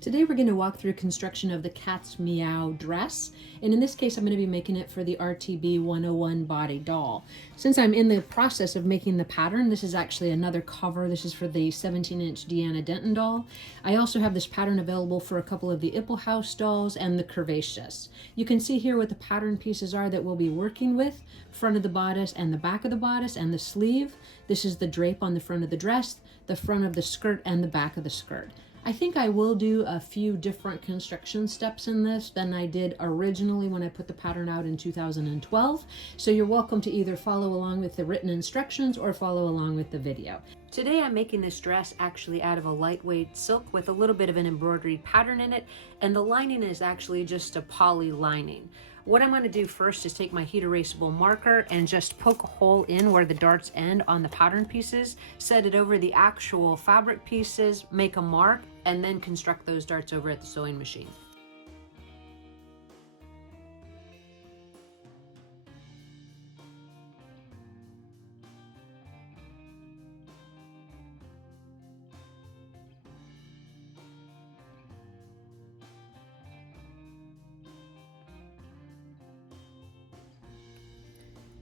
Today we're going to walk through construction of the cat's Meow dress, and in this case I'm going to be making it for the RTB101 body doll. Since I'm in the process of making the pattern, this is actually another cover. This is for the 17-inch Deanna Denton doll. I also have this pattern available for a couple of the Ipple House dolls and the Curvaceous. You can see here what the pattern pieces are that we'll be working with: front of the bodice and the back of the bodice and the sleeve. This is the drape on the front of the dress, the front of the skirt, and the back of the skirt. I think I will do a few different construction steps in this than I did originally when I put the pattern out in 2012. So you're welcome to either follow along with the written instructions or follow along with the video. Today I'm making this dress actually out of a lightweight silk with a little bit of an embroidered pattern in it, and the lining is actually just a poly lining. What I'm going to do first is take my heat erasable marker and just poke a hole in where the darts end on the pattern pieces, set it over the actual fabric pieces, make a mark, and then construct those darts over at the sewing machine.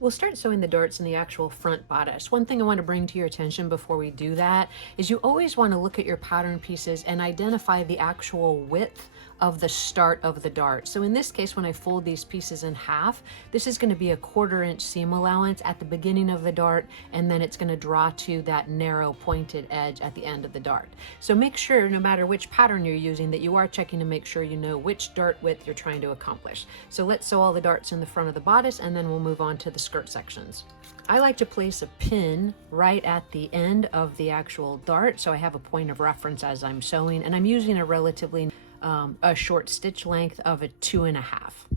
We'll start sewing the darts in the actual front bodice. One thing I want to bring to your attention before we do that is you always want to look at your pattern pieces and identify the actual width of the start of the dart. So in this case, when I fold these pieces in half, this is going to be a 1/4 inch seam allowance at the beginning of the dart, and then it's going to draw to that narrow pointed edge at the end of the dart. So make sure, no matter which pattern you're using, that you are checking to make sure you know which dart width you're trying to accomplish. So let's sew all the darts in the front of the bodice, and then we'll move on to the skirt sections. I like to place a pin right at the end of the actual dart, so I have a point of reference as I'm sewing, and I'm using a relatively a short stitch length of a 2.5.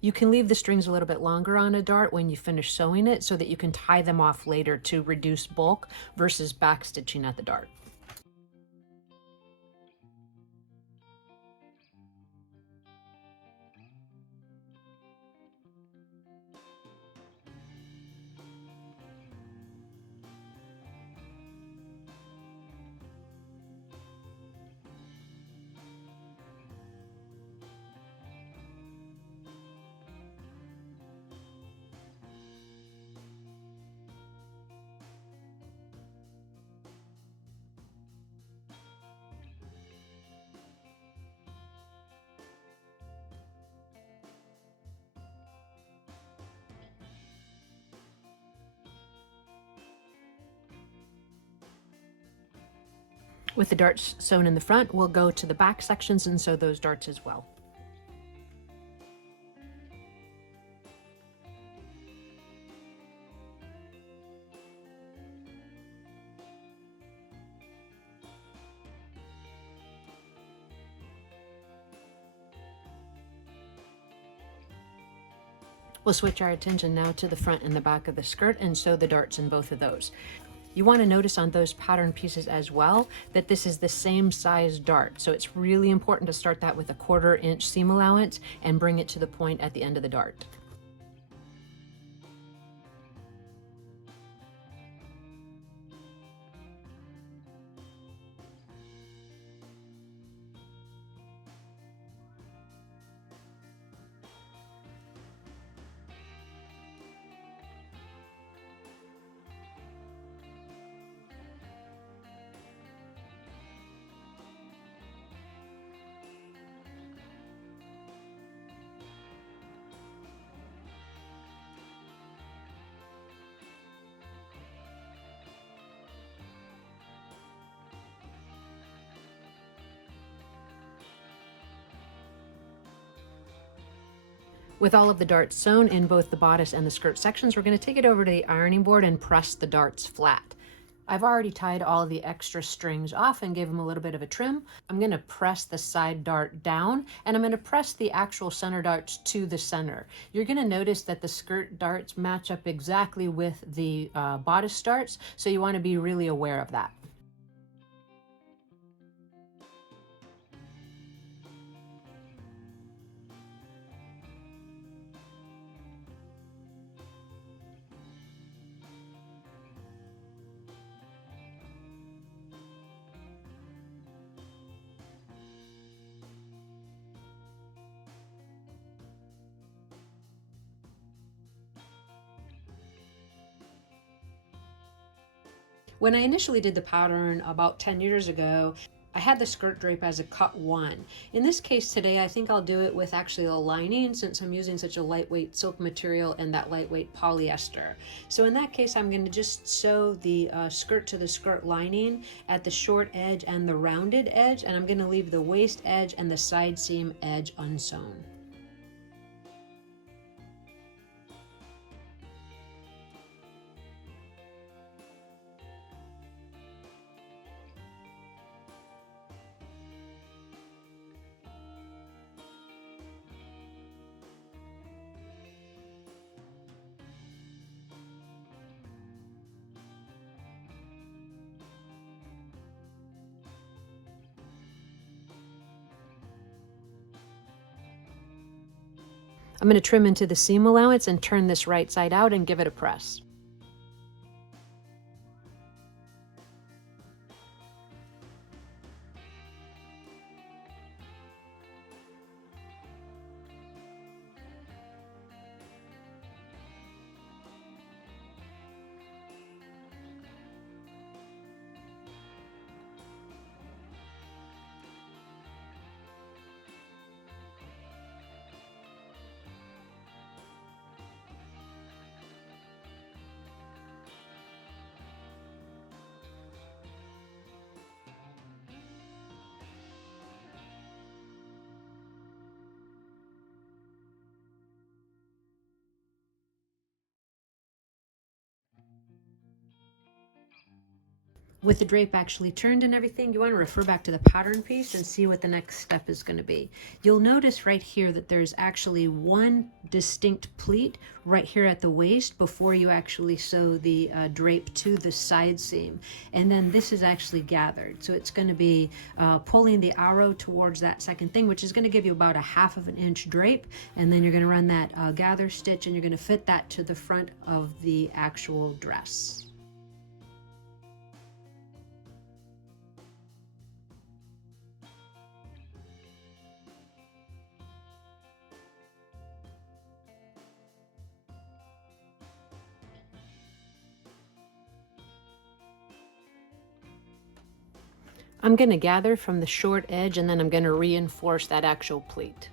You can leave the strings a little bit longer on a dart when you finish sewing it so that you can tie them off later to reduce bulk versus back stitching at the dart. With the darts sewn in the front, we'll go to the back sections and sew those darts as well. We'll switch our attention now to the front and the back of the skirt and sew the darts in both of those. You want to notice on those pattern pieces as well that this is the same size dart. So it's really important to start that with a 1/4 inch seam allowance and bring it to the point at the end of the dart. With all of the darts sewn in both the bodice and the skirt sections, we're going to take it over to the ironing board and press the darts flat. I've already tied all the extra strings off and gave them a little bit of a trim. I'm going to press the side dart down, and I'm going to press the actual center darts to the center. You're going to notice that the skirt darts match up exactly with the bodice darts, so you want to be really aware of that. When I initially did the pattern about 10 years ago, I had the skirt drape as a cut 1. In this case today, I think I'll do it with actually a lining since I'm using such a lightweight silk material and that lightweight polyester. So in that case, I'm going to just sew the skirt to the skirt lining at the short edge and the rounded edge, and I'm going to leave the waist edge and the side seam edge unsewn. I'm going to trim into the seam allowance and turn this right side out and give it a press. With the drape actually turned and everything, you want to refer back to the pattern piece and see what the next step is going to be. You'll notice right here that there's actually one distinct pleat right here at the waist before you actually sew the drape to the side seam. And then this is actually gathered. So it's going to be pulling the arrow towards that second thing, which is going to give you about a 1/2 inch drape. And then you're going to run that gather stitch and you're going to fit that to the front of the actual dress. I'm going to gather from the short edge and then I'm going to reinforce that actual pleat.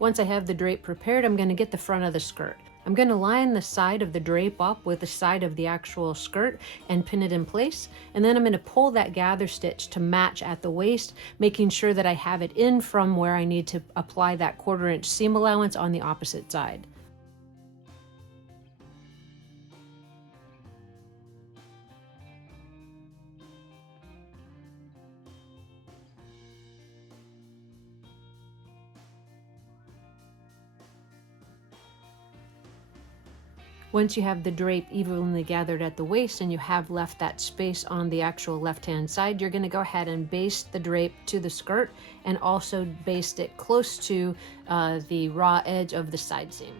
Once I have the drape prepared, I'm going to get the front of the skirt. I'm going to line the side of the drape up with the side of the actual skirt and pin it in place. And then I'm going to pull that gather stitch to match at the waist, making sure that I have it in from where I need to apply that 1/4 inch seam allowance on the opposite side. Once you have the drape evenly gathered at the waist and you have left that space on the actual left-hand side, you're going to go ahead and baste the drape to the skirt and also baste it close to the raw edge of the side seam.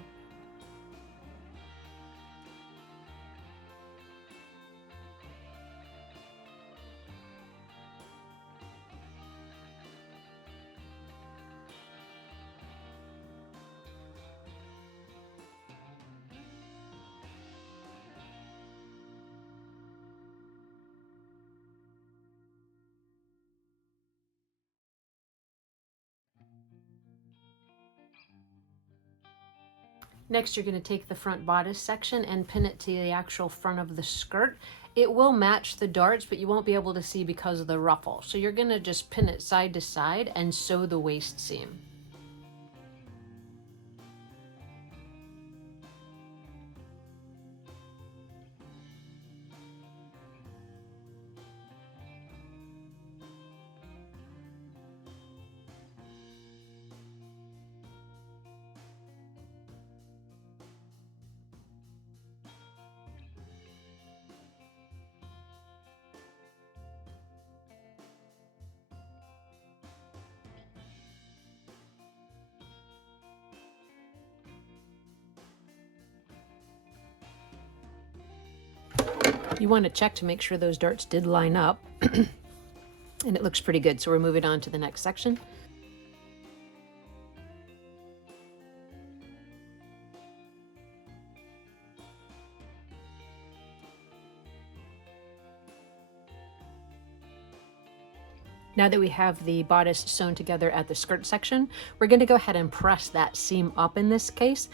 Next, you're going to take the front bodice section and pin it to the actual front of the skirt. It will match the darts, but you won't be able to see because of the ruffle. So you're going to just pin it side to side and sew the waist seam. You want to check to make sure those darts did line up. And it looks pretty good, so we're moving on to the next section. Now that we have the bodice sewn together at the skirt section, we're going to go ahead and press that seam up in this case.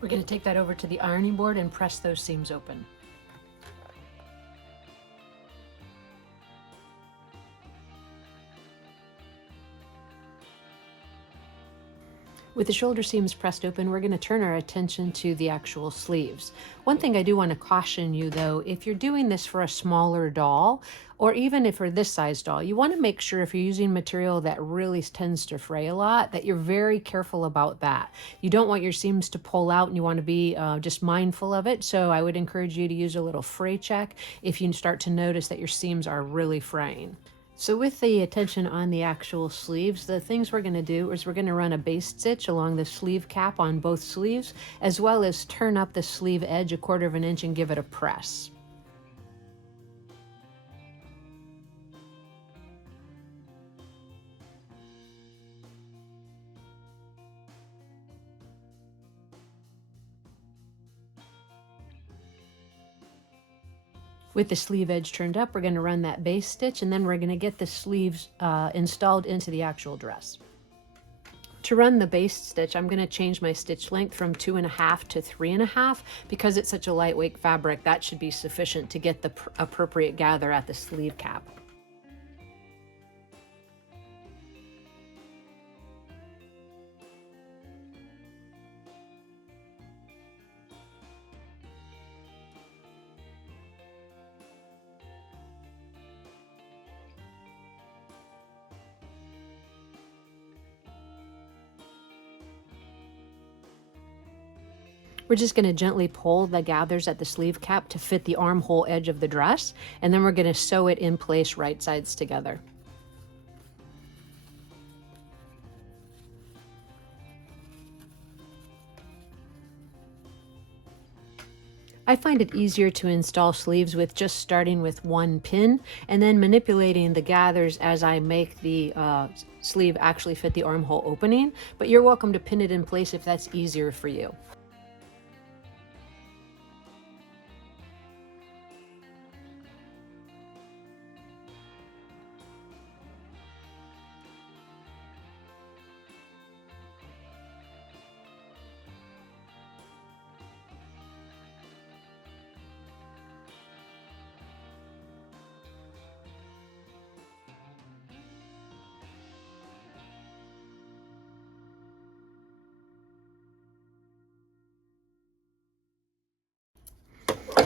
We're going to take that over to the ironing board and press those seams open. With the shoulder seams pressed open, we're going to turn our attention to the actual sleeves. One thing I do want to caution you though, if you're doing this for a smaller doll, or even if for this size doll, you want to make sure if you're using material that really tends to fray a lot, that you're very careful about that. You don't want your seams to pull out, and you want to be just mindful of it. So I would encourage you to use a little fray check if you start to notice that your seams are really fraying. So with the attention on the actual sleeves, the things we're going to do is we're going to run a base stitch along the sleeve cap on both sleeves, as well as turn up the sleeve edge 1/4 of an inch and give it a press. With the sleeve edge turned up, we're going to run that base stitch, and then we're going to get the sleeves installed into the actual dress. To run the base stitch, I'm going to change my stitch length from 2.5 to 3.5 because it's such a lightweight fabric. That should be sufficient to get the appropriate gather at the sleeve cap. We're just going to gently pull the gathers at the sleeve cap to fit the armhole edge of the dress, and then we're going to sew it in place right sides together. I find it easier to install sleeves with just starting with one pin and then manipulating the gathers as I make the sleeve actually fit the armhole opening, but you're welcome to pin it in place if that's easier for you.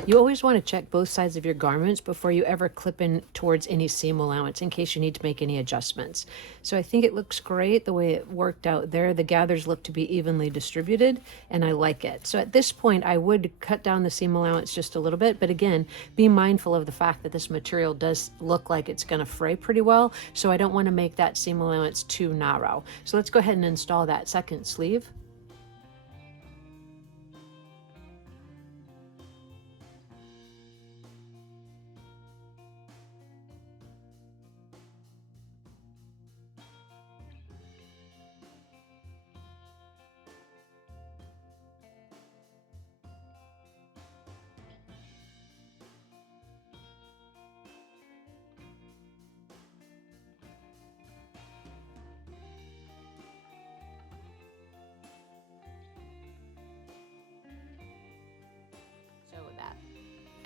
You always want to check both sides of your garments before you ever clip in towards any seam allowance in case you need to make any adjustments. So I think it looks great the way it worked out there. The gathers look to be evenly distributed and I like it. So at this point I would cut down the seam allowance just a little bit, but again, be mindful of the fact that this material does look like it's going to fray pretty well, so I don't want to make that seam allowance too narrow. So let's go ahead and install that second sleeve.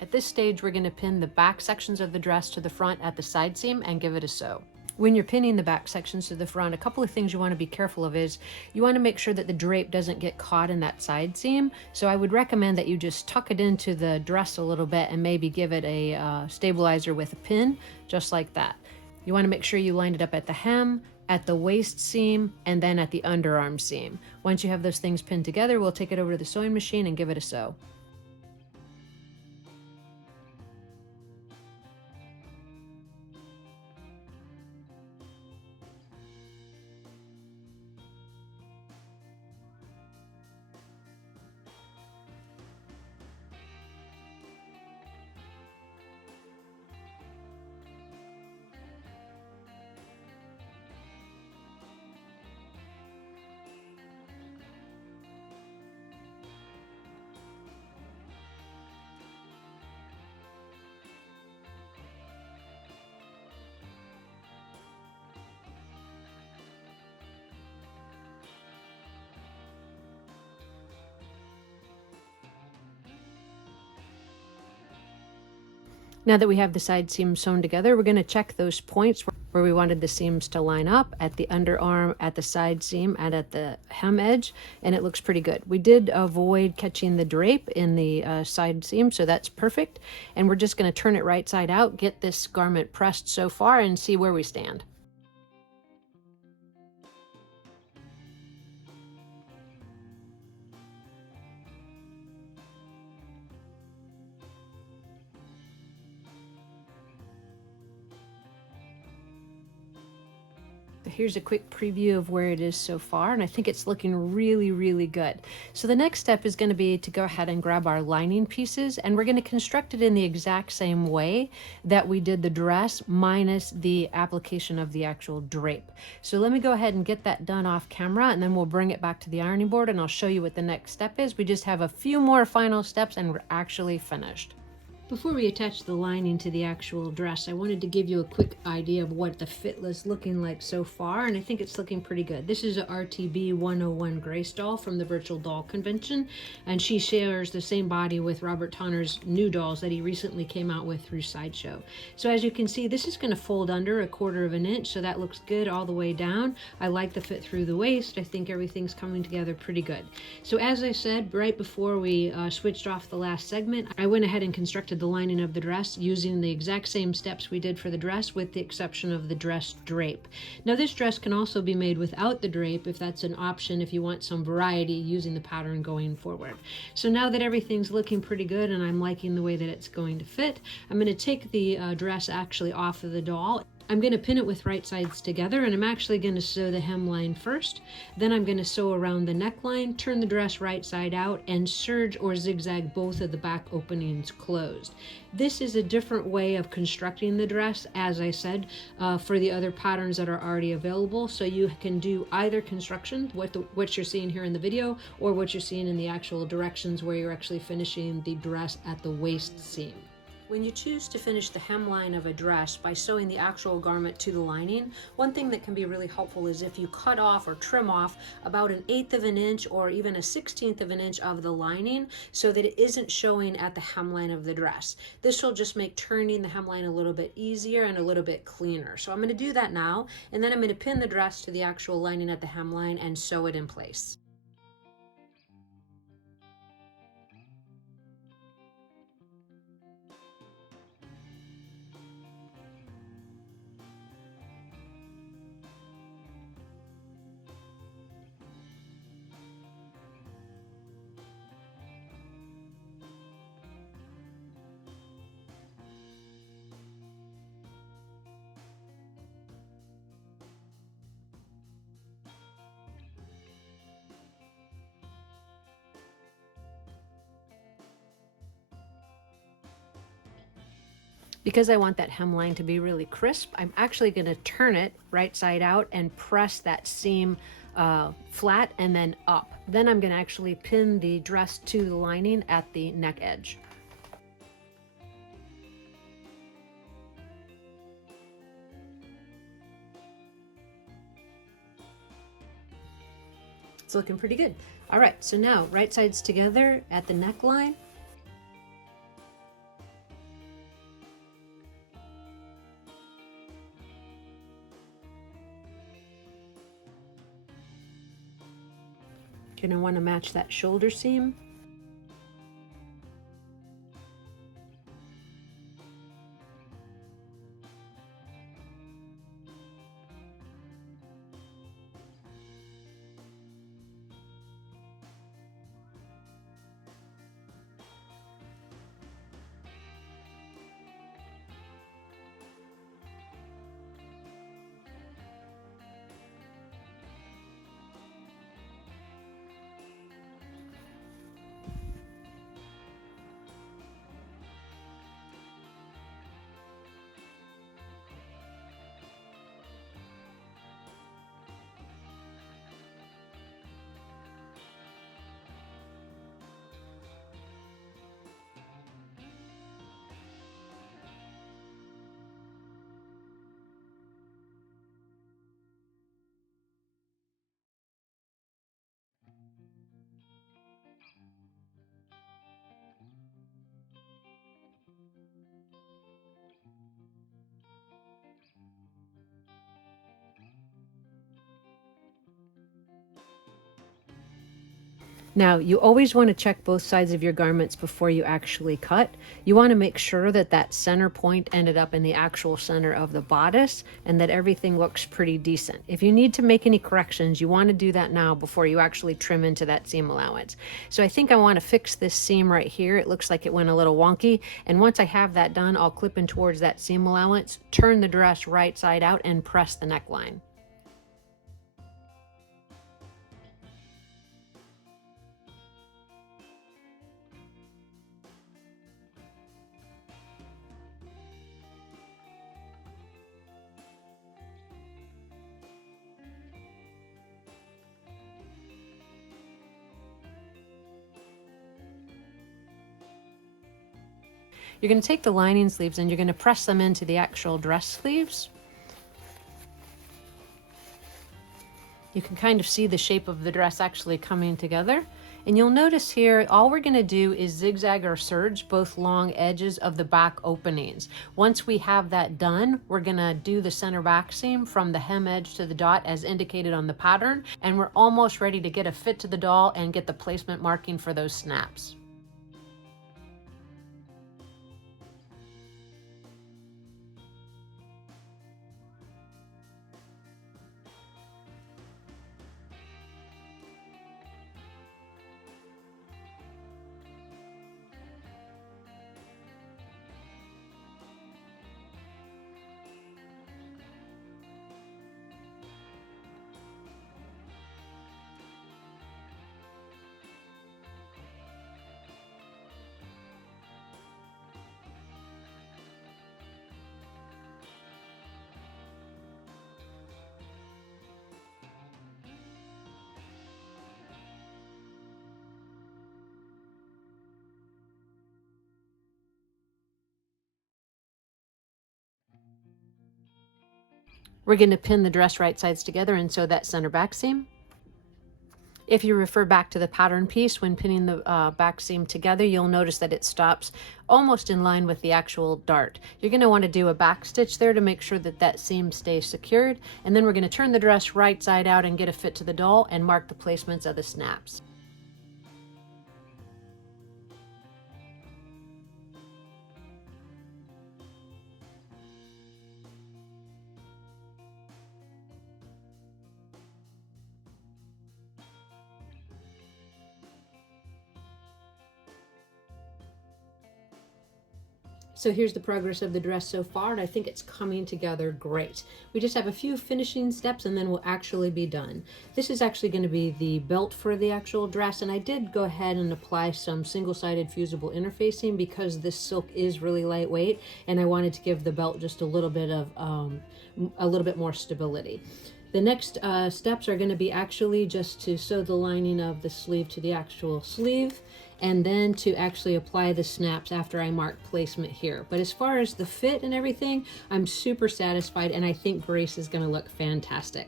At this stage, we're going to pin the back sections of the dress to the front at the side seam and give it a sew. When you're pinning the back sections to the front, a couple of things you want to be careful of is you want to make sure that the drape doesn't get caught in that side seam. So I would recommend that you just tuck it into the dress a little bit and maybe give it a stabilizer with a pin, just like that. You want to make sure you line it up at the hem, at the waist seam, and then at the underarm seam. Once you have those things pinned together, we'll take it over to the sewing machine and give it a sew. Now that we have the side seams sewn together, we're going to check those points where we wanted the seams to line up at the underarm, at the side seam, and at the hem edge, and it looks pretty good. We did avoid catching the drape in the side seam, so that's perfect. And we're just going to turn it right side out, get this garment pressed so far, and see where we stand. Here's a quick preview of where it is so far, and I think it's looking really, really good. So the next step is going to be to go ahead and grab our lining pieces, and we're going to construct it in the exact same way that we did the dress, minus the application of the actual drape. So let me go ahead and get that done off camera, and then we'll bring it back to the ironing board and I'll show you what the next step is. We just have a few more final steps and we're actually finished. Before we attach the lining to the actual dress, I wanted to give you a quick idea of what the fit is looking like so far, and I think it's looking pretty good. This is a RTB101 Grace doll from the Virtual Doll Convention, and she shares the same body with Robert Tonner's new dolls that he recently came out with through Sideshow. So as you can see, this is going to fold under 1/4 of an inch, so that looks good all the way down. I like the fit through the waist. I think everything's coming together pretty good. So as I said, right before we switched off the last segment, I went ahead and constructed the lining of the dress using the exact same steps we did for the dress, with the exception of the dress drape. Now this dress can also be made without the drape if that's an option, if you want some variety using the pattern going forward. So now that everything's looking pretty good and I'm liking the way that it's going to fit, I'm going to take the dress actually off of the doll. I'm going to pin it with right sides together, and I'm actually going to sew the hemline first. Then I'm going to sew around the neckline, turn the dress right side out, and serge or zigzag both of the back openings closed. This is a different way of constructing the dress, as I said, for the other patterns that are already available. So you can do either construction, what you're seeing here in the video, or what you're seeing in the actual directions where you're actually finishing the dress at the waist seam. When you choose to finish the hemline of a dress by sewing the actual garment to the lining, one thing that can be really helpful is if you cut off or trim off about 1/8 of an inch or even 1/16 of an inch of the lining so that it isn't showing at the hemline of the dress. This will just make turning the hemline a little bit easier and a little bit cleaner. So I'm going to do that now, and then I'm going to pin the dress to the actual lining at the hemline and sew it in place. Because I want that hemline to be really crisp, I'm actually going to turn it right side out and press that seam flat and then up. Then I'm going to actually pin the dress to the lining at the neck edge. It's looking pretty good. All right, so now right sides together at the neckline. You're going to want to match that shoulder seam. Now, you always want to check both sides of your garments before you actually cut. You want to make sure that that center point ended up in the actual center of the bodice and that everything looks pretty decent. If you need to make any corrections, you want to do that now before you actually trim into that seam allowance. So I think I want to fix this seam right here. It looks like it went a little wonky. And once I have that done, I'll clip in towards that seam allowance, turn the dress right side out, and press the neckline. You're going to take the lining sleeves and you're going to press them into the actual dress sleeves. You can kind of see the shape of the dress actually coming together. And you'll notice here, all we're going to do is zigzag or serge both long edges of the back openings. Once we have that done, we're going to do the center back seam from the hem edge to the dot as indicated on the pattern. And we're almost ready to get a fit to the doll and get the placement marking for those snaps. We're going to pin the dress right sides together and sew that center back seam. If you refer back to the pattern piece when pinning the back seam together, you'll notice that it stops almost in line with the actual dart. You're going to want to do a back stitch there to make sure that that seam stays secured. And then we're going to turn the dress right side out and get a fit to the doll and mark the placements of the snaps. So here's the progress of the dress so far, and I think it's coming together great. We just have a few finishing steps and then we'll actually be done. This is actually going to be the belt for the actual dress, and I did go ahead and apply some single-sided fusible interfacing because this silk is really lightweight and I wanted to give the belt just a little bit more stability. The next steps are going to be actually just to sew the lining of the sleeve to the actual sleeve, and then to actually apply the snaps after I mark placement here. But as far as the fit and everything, I'm super satisfied, and I think Grace is going to look fantastic.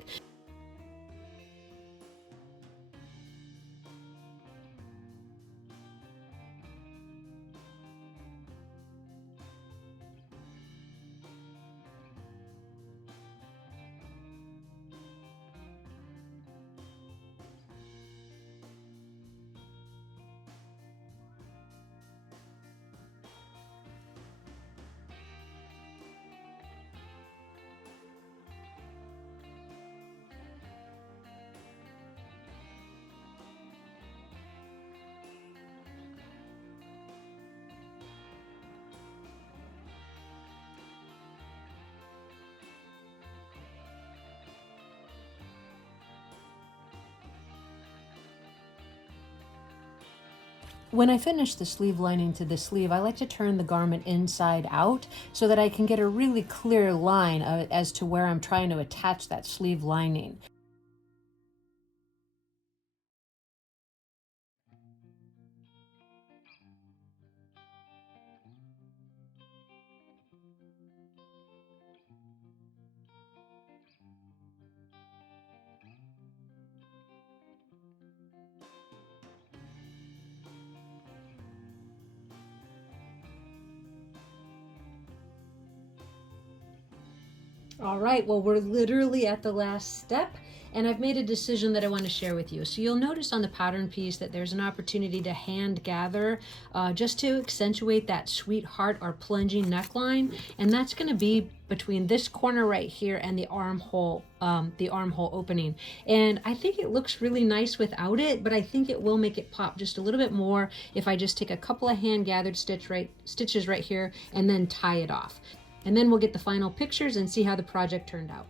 When I finish the sleeve lining to the sleeve, I like to turn the garment inside out so that I can get a really clear line as to where I'm trying to attach that sleeve lining. All right, well, we're literally at the last step, and I've made a decision that I want to share with you. So you'll notice on the pattern piece that there's an opportunity to hand gather just to accentuate that sweetheart or plunging neckline, and that's going to be between this corner right here and the armhole opening. And I think it looks really nice without it, but I think it will make it pop just a little bit more if I just take a couple of hand gathered stitches right here and then tie it off. And then we'll get the final pictures and see how the project turned out.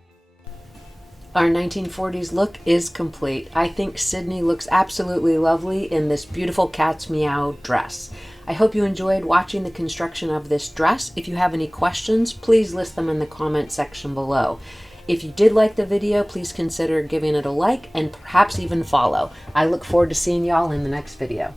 Our 1940s look is complete. I think Sydney looks absolutely lovely in this beautiful Cat's Meow dress. I hope you enjoyed watching the construction of this dress. If you have any questions, please list them in the comment section below. If you did like the video, please consider giving it a like and perhaps even follow. I look forward to seeing y'all in the next video.